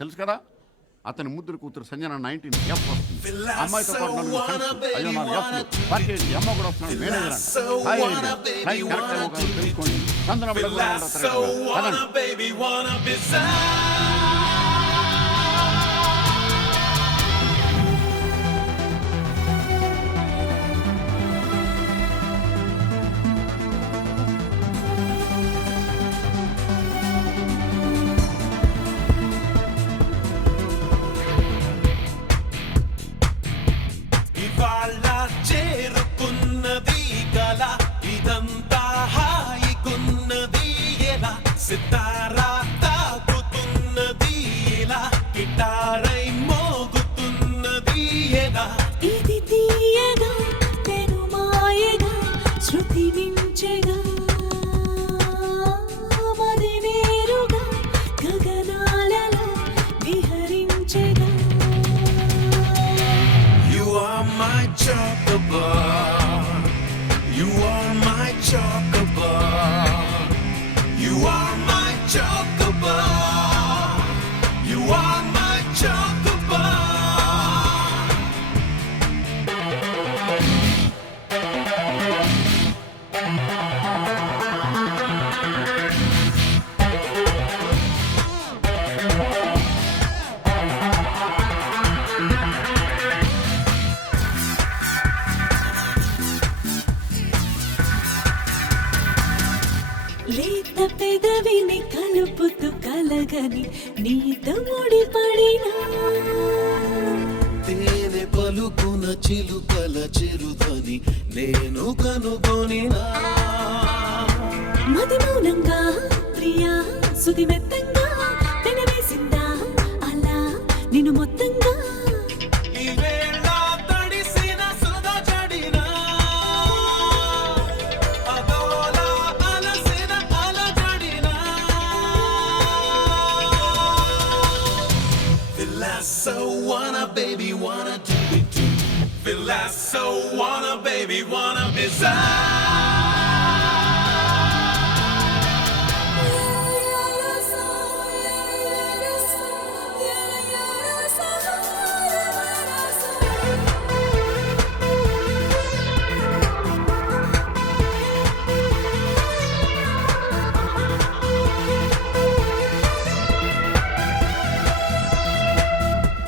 తెలుసు కదా. అతని ముద్దుల కూతురు సంజన 19F వస్తుంది. అమ్మాయితో పాటు నలుగురు ఫ్రెండ్స్. అయ్యో నా F పార్టీ అమ్మ కూడా వస్తున్నాడు మేనేజర్ అంటే. ఫ్లైట్ కరెక్ట్ ఏమో తెలుసుకోండి. సంజన సితారా తాకుతున్నది ఎలా, గిటారై మోగుతున్నది ఎలా. ఇది తీయగా తెను మాయగా శృతి మించెగా మది వేరుగా గగనాలలో విహరించెగా. You are my chocobar, you are my chocobar, you are my chocobar, you are my chocobar. లేత పెదవిని కలుపుతూ కలగని నీతో ముడిపడినా, తేనె పలుకున చిలుకల చిరుదని నేను కనుగొనినా. మది మౌనంగా ప్రియా సుది మెత్తంగా పెనవేసిందా అలా నిన్ను మొత్తంగా. ఈ వేళ తడిసిన సుధా జడినా, అదోలా అలసిన అలజడినా. Filasso wanna baby wanna do it too. Filasso wanna baby wanna be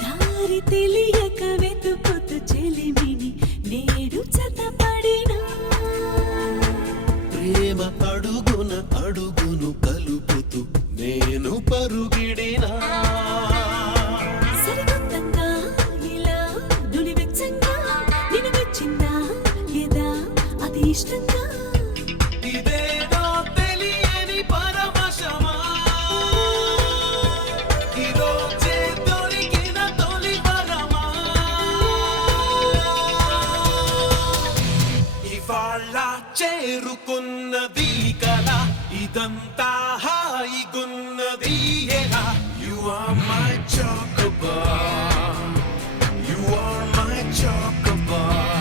దారి తెలియక వెతుకుతూ చెలిమిని నేడు చతపడినా, ప్రేమ అడుగున అడుగును కలుపుతూ నేను పరుగిడినా. సరికొత్తంగా ఇలా నులివెచ్చంగా నిన్ను మెచ్చిందా లేదా అది ఇష్టంగా. ఇదేదో తెలియని పరవశమా, ఈరోజే దొరికిన తొలి వరమా. ఇవాళ చేరుకున్నది కల, ఇదంతా హాయిగున్నది ఎలా. You are my chocobar, you are my chocobar.